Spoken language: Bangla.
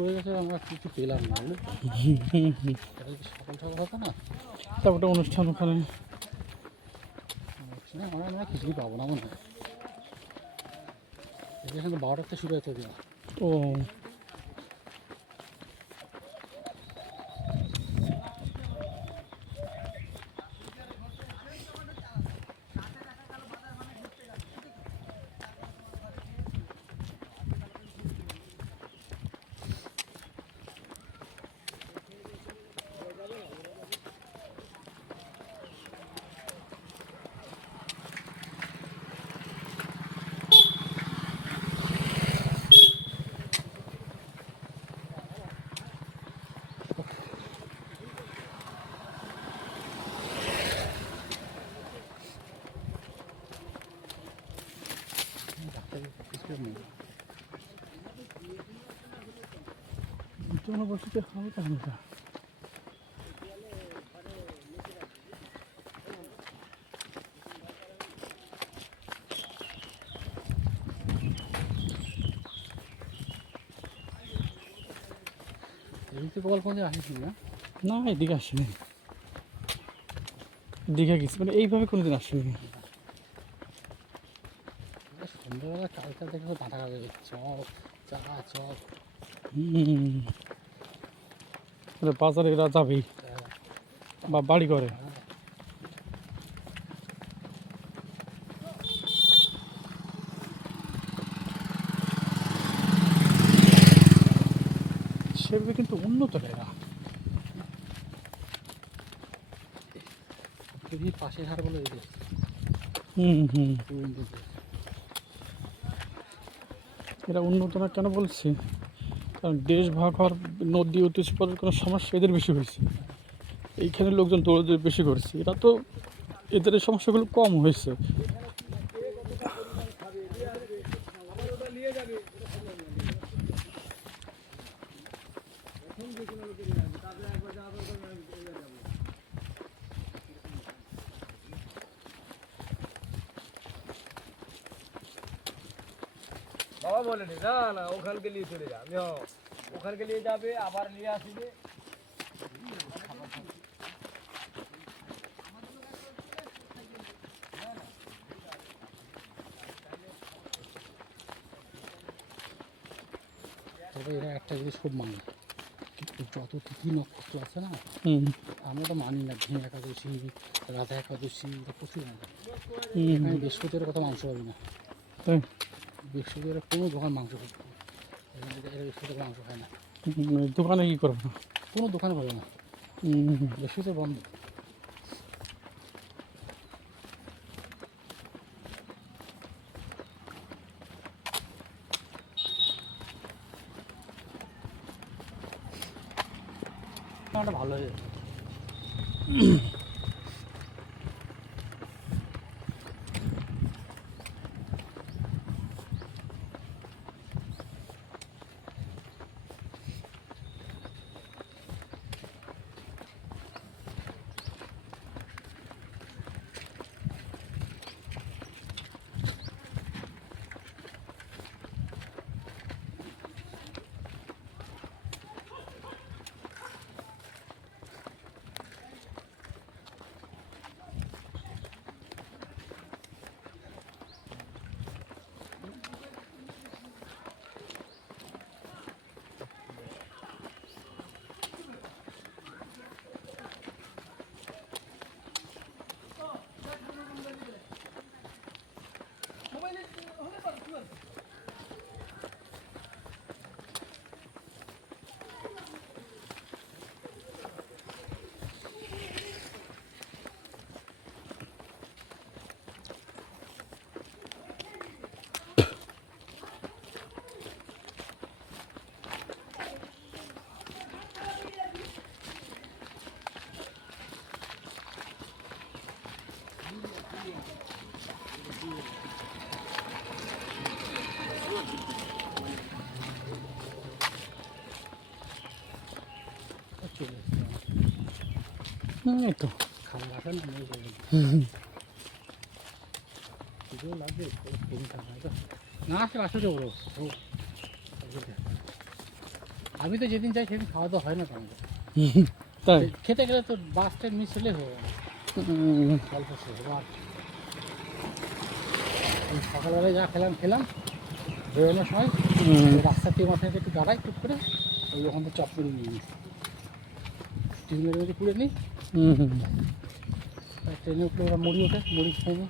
পড়ে গেছে, আমরা কিছু পেলাম না, বুঝলি তো? এটা যদি সকাল সকাল হতো না, তারপরে অনুষ্ঠান ওখানে আমরা কিছুই পাবো না মনে হয়। এখানে 12টাতে শুরু হতে দেওয়া। ও জনবসতি হালকা হালকা। এদিকে গোপালগঞ্জে আসিস না? না এদিকে আসিনি, দীঘা গেছি মানে এইভাবে কোনোদিন আসিনি। সন্ধ্যাবেলা চালটা দেখে তো মাথা খাবে, চপ চা চপ। বাজারে এরা যাবেই বা বাড়ি করে। সেভাবে কিন্তু উন্নত এরা। পাশে হার বলে দেশ। এরা উন্নত না কেন বলছি, কারণ দেশ ভাগ হওয়ার নদী ঐতিহ্য পরের কোনো সমস্যা এদের বেশি হয়েছে, এইখানে লোকজন দৌড়দৌড়ি বেশি করছে। এরা তো এদের এই সমস্যাগুলো কম হয়েছে। বাবা বলেনি না না ওখানকে নিয়ে চলে যা, আমি ওখানকে নিয়ে যাবে আবার নিয়ে আসবে। তবে এরা একটা জিনিস খুব মানে, যত তিথি নক্ষত্র আছে না, আমরা তো মানি না। ঘি একাদশী, রাধা একাদশী, এটা প্রচুর মানে। এখানে বৃহস্পতির কথা মাংস পাবি না। বৃহস্পতির কোনো দোকান মাংস খাবে, এখান থেকে এরা বৃহস্পতির মাংস খায় না। দোকানে কি করবো না, কোনো দোকানে পাবে না, বৃহস্পতি বন্ধ। ভালো হয়ে যেত। এই তো খাবার আসে না, নেই পুজো লাগবে না, আসে আসে তো আমি তো যেদিন যাই সেদিন খাওয়া দাওয়া হয় না তেমন। তাই খেতে গেলে তো বাস ট্রেন মিস হলে হয়ে যাবে অল্প শেষ আর সকালবেলায় যা খেলাম বেরোনোর সময় ওই রাস্তার দিয়ে মাথায় একটু দাঁড়াই টুক করে ওই ওখান থেকে চপ করে নিয়ে নিই টিফিনের মধ্যে পুড়ে নিই ট্রেনে উঠলে ওরা মুড়ি ওঠে মুড়ি খেয়ে নিই